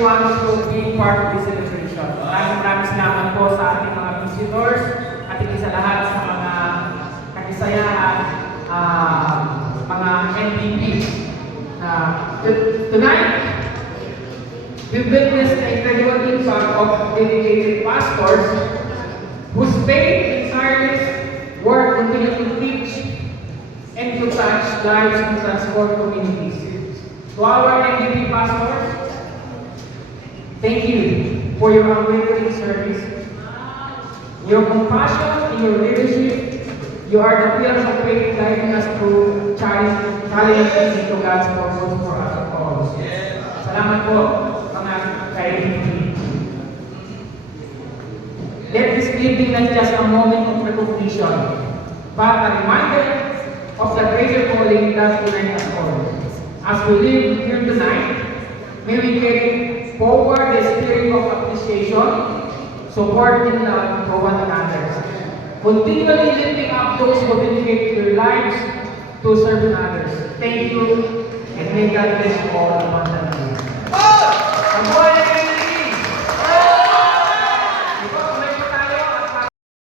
wants to be part of this celebration. Maraming salamat po sa ating mga visitors at higit sa lahat sa mga kagisayahan, mga NDPs. Tonight, we witnessed the incredible impact of dedicated pastors whose faith and tireless work continue to teach and to touch lives and transform communities. To our NDP pastors, thank you for your unwavering service, your compassion, and your leadership. You are the pillars of faith guiding us through challenges into God's purpose for us all. Salamat po, mga ka-NDP. Let this be not just a moment of recognition, but a reminder of the greater calling that unites us all. As we live here tonight, may we carry forward the spirit of appreciation, support, and love for one another, continually lifting up those who dedicate their lives to serve others. Thank you, and may God bless you all abundantly.